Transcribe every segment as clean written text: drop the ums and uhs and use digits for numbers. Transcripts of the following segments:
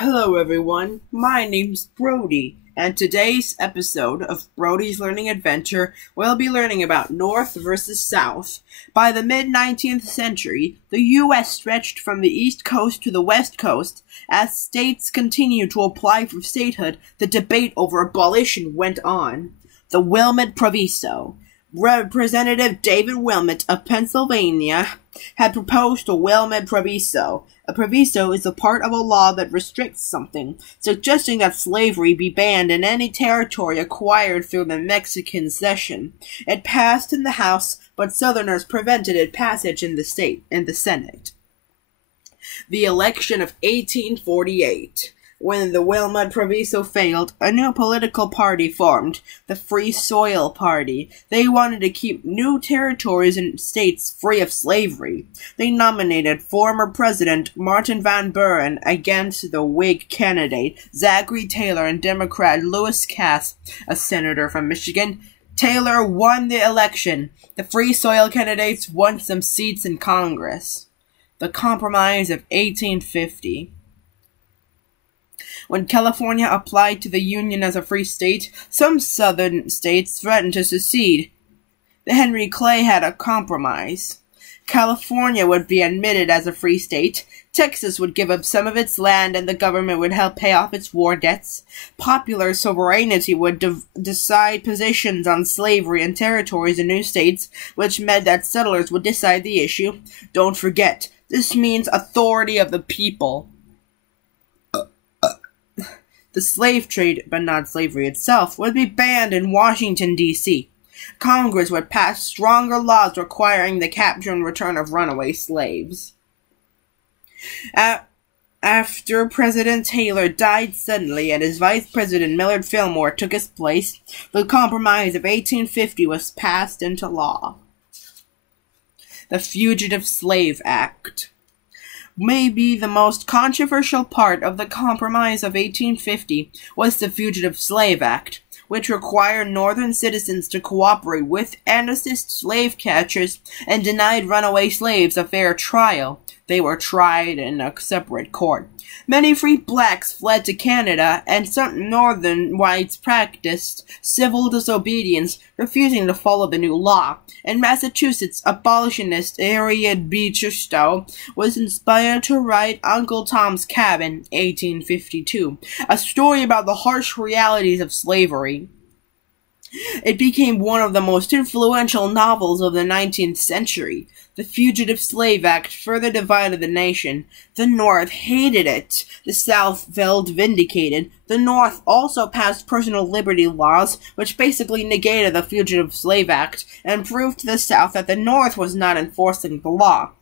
Hello everyone, my name's Brody, and today's episode of Brody's Learning Adventure we'll be learning about North versus South. By the mid-19th century, the U.S. stretched from the East Coast to the West Coast. As states continued to apply for statehood, the debate over abolition went on. The Wilmot Proviso. Representative David Wilmot of Pennsylvania had proposed a Wilmot Proviso. A proviso is a part of a law that restricts something, suggesting that slavery be banned in any territory acquired through the Mexican cession. It passed in the House, but Southerners prevented its passage in the Senate. The election of 1848. When the Wilmot Proviso failed, a new political party formed, the Free Soil Party. They wanted to keep new territories and states free of slavery. They nominated former President Martin Van Buren against the Whig candidate Zachary Taylor and Democrat Lewis Cass, a senator from Michigan. Taylor won the election. The Free Soil candidates won some seats in Congress. The Compromise of 1850. When California applied to the Union as a free state, some southern states threatened to secede. Henry Clay had a compromise. California would be admitted as a free state, Texas would give up some of its land, and the government would help pay off its war debts. Popular sovereignty would decide positions on slavery and territories in new states, which meant that settlers would decide the issue. Don't forget, this means authority of the people. The slave trade, but not slavery itself, would be banned in Washington, D.C. Congress would pass stronger laws requiring the capture and return of runaway slaves. After President Taylor died suddenly and his Vice President Millard Fillmore took his place, the Compromise of 1850 was passed into law. The Fugitive Slave Act. Maybe the most controversial part of the Compromise of 1850 was the Fugitive Slave Act, which required Northern citizens to cooperate with and assist slave catchers and denied runaway slaves a fair trial. They were tried in a separate court. Many free blacks fled to Canada, and some northern whites practiced civil disobedience, refusing to follow the new law. In Massachusetts, abolitionist Harriet Beecher Stowe was inspired to write Uncle Tom's Cabin, 1852, a story about the harsh realities of slavery. It became one of the most influential novels of the 19th century. The Fugitive Slave Act further divided the nation. The North hated it. The South felt vindicated. The North also passed personal liberty laws, which basically negated the Fugitive Slave Act and proved to the South that the North was not enforcing the law.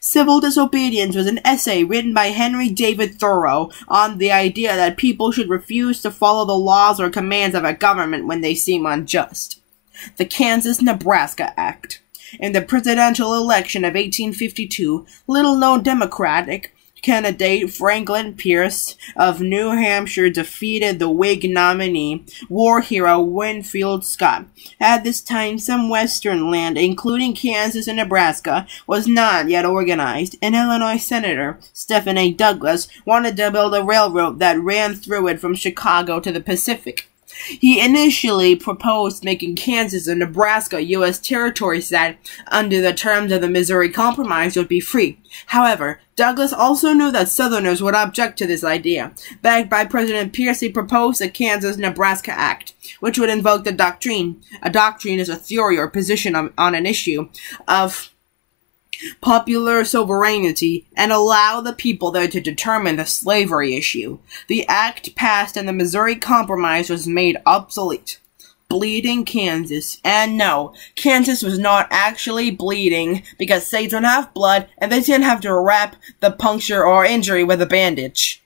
Civil Disobedience was an essay written by Henry David Thoreau on the idea that people should refuse to follow the laws or commands of a government when they seem unjust. The Kansas-Nebraska Act. In the presidential election of 1852, little-known Democratic candidate Franklin Pierce of New Hampshire defeated the Whig nominee, war hero Winfield Scott. At this time, some western land, including Kansas and Nebraska, was not yet organized. An Illinois senator, Stephen A. Douglas, wanted to build a railroad that ran through it from Chicago to the Pacific. He initially proposed making Kansas and Nebraska U.S. territories that, under the terms of the Missouri Compromise, would be free. However, Douglas also knew that Southerners would object to this idea. Backed by President Pierce, he proposed the Kansas-Nebraska Act, which would invoke the doctrine. A doctrine is a theory or position on an issue of popular sovereignty and allow the people there to determine the slavery issue. The act passed and the Missouri Compromise was made obsolete. Bleeding Kansas. And no, Kansas was not actually bleeding because states don't have blood and they didn't have to wrap the puncture or injury with a bandage.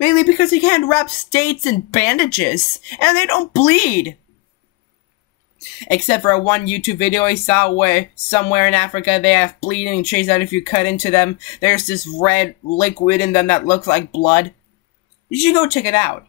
Mainly because you can't wrap states in bandages and they don't bleed. Except for one YouTube video I saw where somewhere in Africa they have bleeding trees that if you cut into them, there's this red liquid in them that looks like blood. You should go check it out.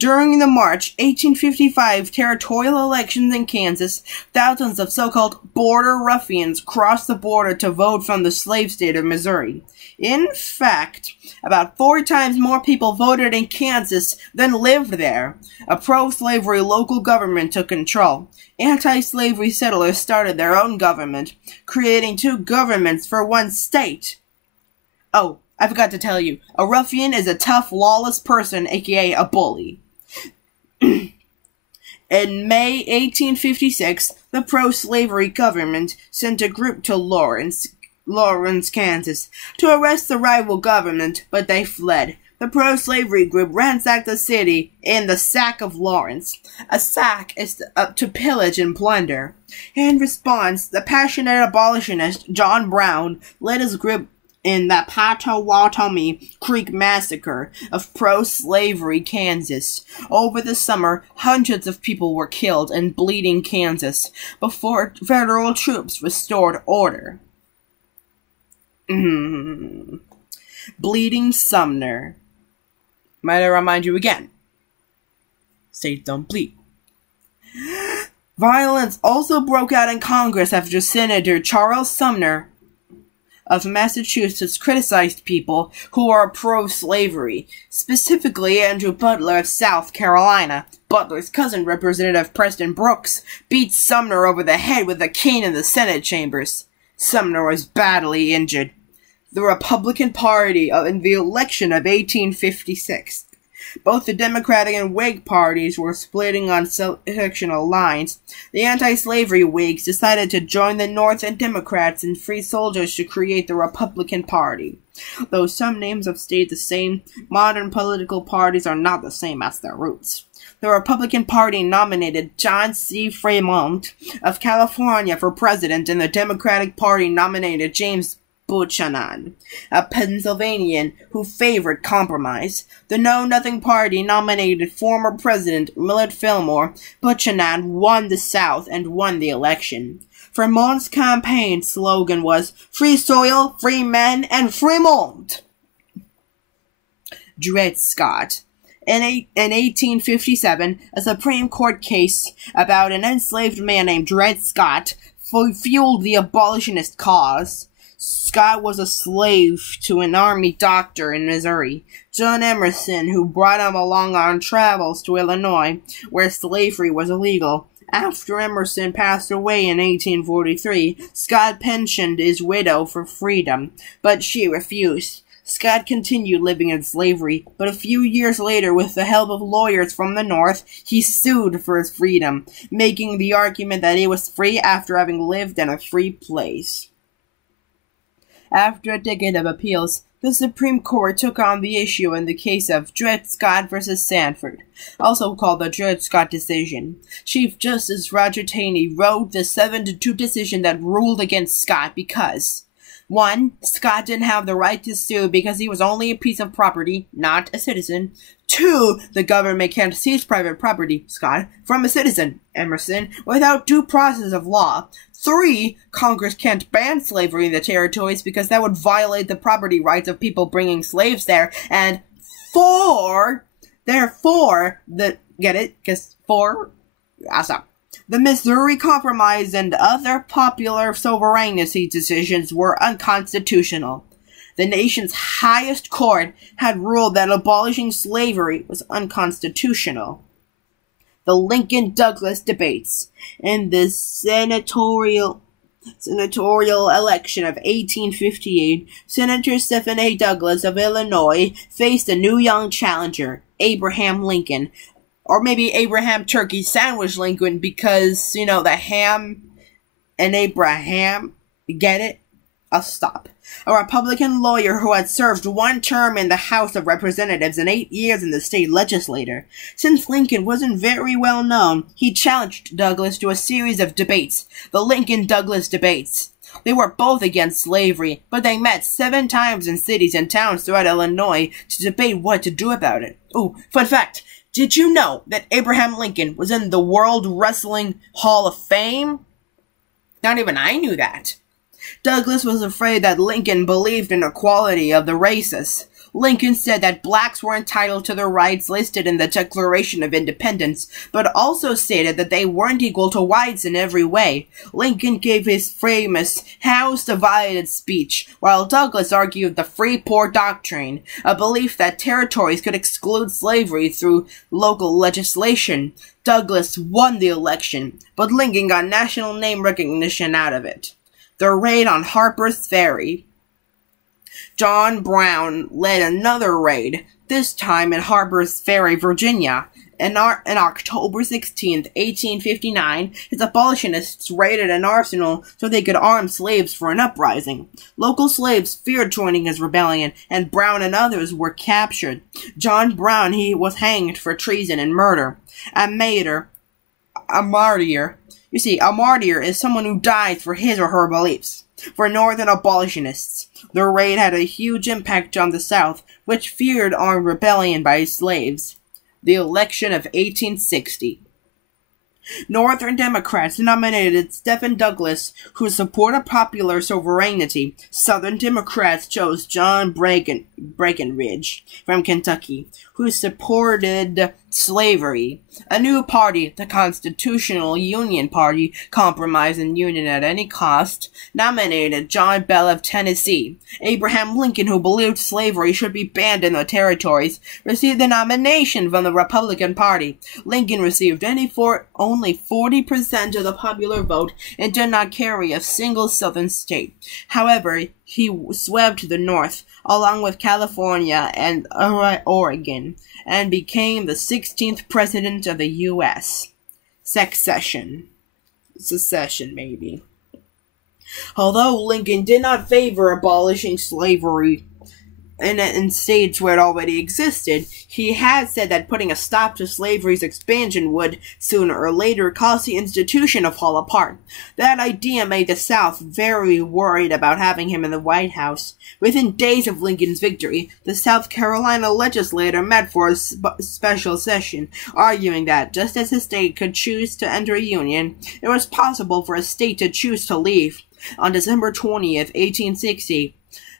During the March 1855 territorial elections in Kansas, thousands of so-called border ruffians crossed the border to vote from the slave state of Missouri. In fact, about 4 times more people voted in Kansas than lived there. A pro-slavery local government took control. Anti-slavery settlers started their own government, creating 2 governments for 1 state. Oh, I forgot to tell you, a ruffian is a tough, lawless person, aka a bully. In May 1856, the pro-slavery government sent a group to Lawrence, Kansas, to arrest the rival government, but they fled. The pro-slavery group ransacked the city in the Sack of Lawrence. A sack is to pillage and plunder. In response, the passionate abolitionist John Brown led his group in the Pottawatomie Creek Massacre of pro-slavery Kansas. Over the summer, hundreds of people were killed in bleeding Kansas before federal troops restored order. Bleeding Sumner. Might I remind you again? States don't bleed. Violence also broke out in Congress after Senator Charles Sumner of Massachusetts criticized people who are pro-slavery, specifically Andrew Butler of South Carolina. Butler's cousin, Representative Preston Brooks, beat Sumner over the head with a cane in the Senate chambers. Sumner was badly injured. The Republican Party in the election of 1856. Both the Democratic and Whig parties were splitting on sectional lines. The anti-slavery Whigs decided to join the Northern Democrats and Free Soldiers to create the Republican Party. Though some names have stayed the same, modern political parties are not the same as their roots. The Republican Party nominated John C. Fremont of California for president, and the Democratic Party nominated James Buchanan, a Pennsylvanian who favored compromise. The Know-Nothing Party nominated former President Millard Fillmore. Buchanan won the South and won the election. Fremont's campaign slogan was "Free Soil, Free Men, and Fremont." Dred Scott. In 1857, a Supreme Court case about an enslaved man named Dred Scott fueled the abolitionist cause. Scott was a slave to an army doctor in Missouri, John Emerson, who brought him along on travels to Illinois, where slavery was illegal. After Emerson passed away in 1843, Scott pensioned his widow for freedom, but she refused. Scott continued living in slavery, but a few years later, with the help of lawyers from the North, he sued for his freedom, making the argument that he was free after having lived in a free place. After a decade of appeals, the Supreme Court took on the issue in the case of Dred Scott v. Sanford, also called the Dred Scott decision. Chief Justice Roger Taney wrote the 7-2 decision that ruled against Scott because 1. Scott didn't have the right to sue because he was only a piece of property, not a citizen. 2. The government can't seize private property, Scott, from a citizen, Emerson, without due process of law. 3. Congress can't ban slavery in the territories because that would violate the property rights of people bringing slaves there. And 4. Therefore, get it? Because 4? Stop. The Missouri Compromise and other popular sovereignty decisions were unconstitutional. The nation's highest court had ruled that abolishing slavery was unconstitutional. The Lincoln-Douglas debates. In the senatorial election of 1858, Senator Stephen A. Douglas of Illinois faced a new young challenger, Abraham Lincoln. Or maybe Abraham Turkey Sandwich Lincoln, because, you know, the ham and Abraham, get it? I'll stop. A Republican lawyer who had served 1 term in the House of Representatives and 8 years in the state legislature. Since Lincoln wasn't very well known, he challenged Douglas to a series of debates, the Lincoln-Douglas debates. They were both against slavery, but they met 7 times in cities and towns throughout Illinois to debate what to do about it. Ooh, fun fact. Did you know that Abraham Lincoln was in the World Wrestling Hall of Fame? Not even I knew that. Douglas was afraid that Lincoln believed in equality of the races. Lincoln said that blacks were entitled to the rights listed in the Declaration of Independence, but also stated that they weren't equal to whites in every way. Lincoln gave his famous House Divided speech, while Douglas argued the Free Port Doctrine, a belief that territories could exclude slavery through local legislation. Douglas won the election, but Lincoln got national name recognition out of it. The raid on Harper's Ferry. John Brown led another raid, this time in Harper's Ferry, Virginia. On October 16, 1859, his abolitionists raided an arsenal so they could arm slaves for an uprising. Local slaves feared joining his rebellion, and Brown and others were captured. John Brown, he was hanged for treason and murder. A martyr. You see, a martyr is someone who dies for his or her beliefs. For Northern abolitionists, the raid had a huge impact on the South, which feared armed rebellion by slaves. The election of 1860. Northern Democrats nominated Stephen Douglas, who supported popular sovereignty. Southern Democrats chose John Breckinridge from Kentucky, who supported slavery. A new party, the Constitutional Union Party, compromise and union at any cost, nominated John Bell of Tennessee. Abraham Lincoln, who believed slavery should be banned in the territories, received the nomination from the Republican Party. Lincoln received only 40% of the popular vote and did not carry a single Southern state. However, he swept to the north, along with California and Oregon, and became the 16th president of the U.S. Secession, maybe. Although Lincoln did not favor abolishing slavery in states where it already existed, he had said that putting a stop to slavery's expansion would, sooner or later, cause the institution to fall apart. That idea made the South very worried about having him in the White House. Within days of Lincoln's victory, the South Carolina legislature met for a special session, arguing that, just as a state could choose to enter a union, it was possible for a state to choose to leave. On December 20th, 1860,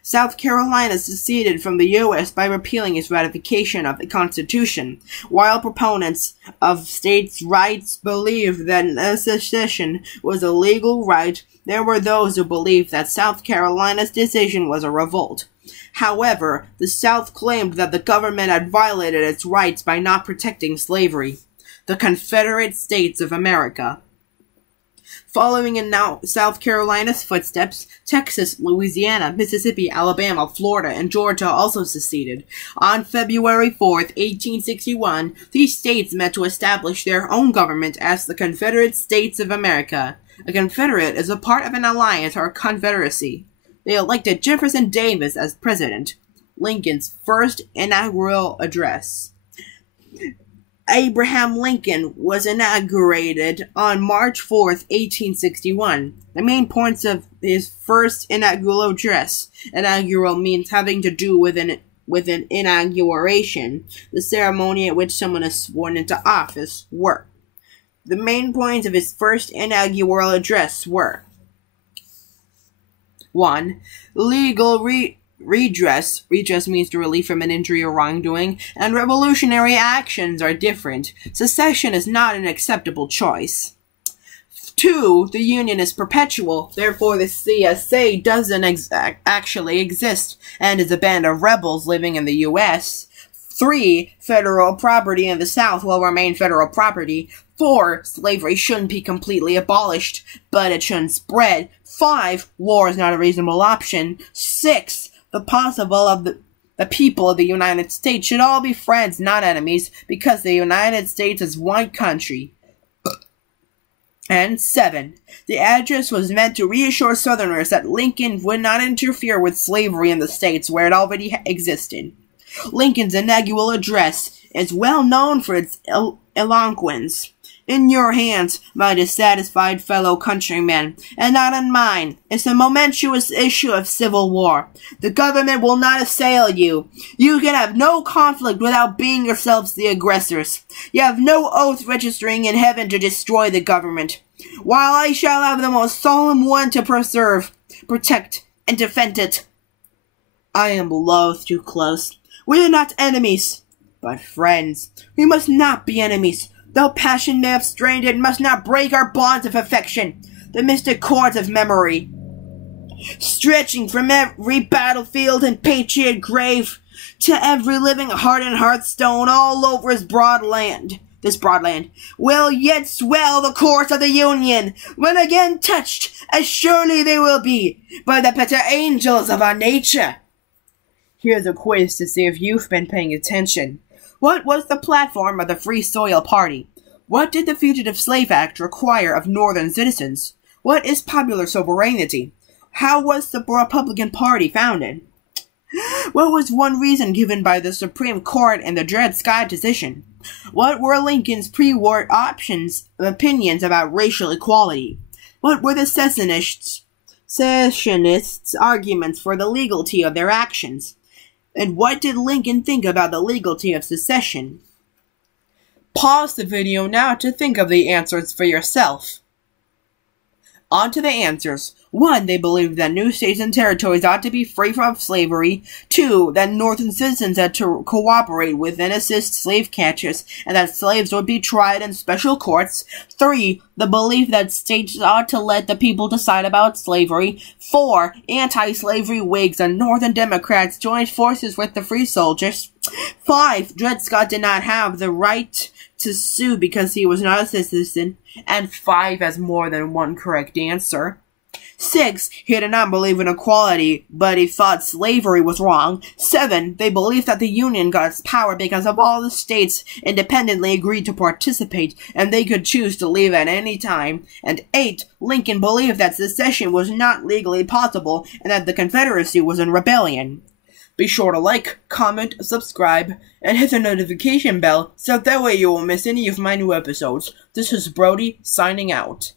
South Carolina seceded from the U.S. by repealing its ratification of the Constitution. While proponents of states' rights believed that secession was a legal right, there were those who believed that South Carolina's decision was a revolt. However, the South claimed that the government had violated its rights by not protecting slavery. The Confederate States of America. Following in South Carolina's footsteps, Texas, Louisiana, Mississippi, Alabama, Florida, and Georgia also seceded. On February 4th, 1861, these states met to establish their own government as the Confederate States of America. A confederate is a part of an alliance or confederacy. They elected Jefferson Davis as president. Lincoln's first inaugural address. Abraham Lincoln was inaugurated on March 4th, 1861. The main points of his first inaugural address. Inaugural means having to do with an inauguration, the ceremony at which someone is sworn into office, were. The main points of his first inaugural address were: 1. Legal redress. Redress means to relief from an injury or wrongdoing, and revolutionary actions are different. Secession is not an acceptable choice. 2. The Union is perpetual, therefore the CSA doesn't actually exist, and is a band of rebels living in the U.S. 3. Federal property in the South will remain federal property. 4. Slavery shouldn't be completely abolished, but it shouldn't spread. 5. War is not a reasonable option. 6. The people of the United States should all be friends, not enemies, because the United States is one country. And 7. The address was meant to reassure Southerners that Lincoln would not interfere with slavery in the states where it already existed. Lincoln's inaugural address is well known for its eloquence. In your hands, my dissatisfied fellow countrymen, and not in mine, is the momentous issue of civil war. The government will not assail you. You can have no conflict without being yourselves the aggressors. You have no oath registering in heaven to destroy the government, while I shall have the most solemn one to preserve, protect, and defend it. I am loath to close, We are not enemies, but friends. We must not be enemies. Though passion may have strained, it must not break our bonds of affection, the mystic cords of memory, stretching from every battlefield and patriot grave to every living heart and hearthstone all over this broad land, will yet swell the course of the Union, when again touched, as surely they will be, by the better angels of our nature. Here's a quiz to see if you've been paying attention. What was the platform of the Free Soil Party? What did the Fugitive Slave Act require of Northern citizens? What is popular sovereignty? How was the Republican Party founded? What was one reason given by the Supreme Court in the Dred Scott decision? What were Lincoln's pre-war opinions about racial equality? What were the secessionists' arguments for the legality of their actions? And what did Lincoln think about the legality of secession? Pause the video now to think of the answers for yourself. On to the answers. 1. They believed that new states and territories ought to be free from slavery. 2. That Northern citizens had to cooperate with and assist slave catchers, and that slaves would be tried in special courts. 3. The belief that states ought to let the people decide about slavery. 4. Anti-slavery Whigs and Northern Democrats joined forces with the free soldiers. 5. Dred Scott did not have the right to sue because he was not a citizen. And 5 has more than one correct answer. 6. He did not believe in equality, but he thought slavery was wrong. 7. They believed that the Union got its power because of all the states independently agreed to participate, and they could choose to leave at any time. And 8. Lincoln believed that secession was not legally possible, and that the Confederacy was in rebellion. Be sure to like, comment, subscribe, and hit the notification bell so that way you won't miss any of my new episodes. This is Brody, signing out.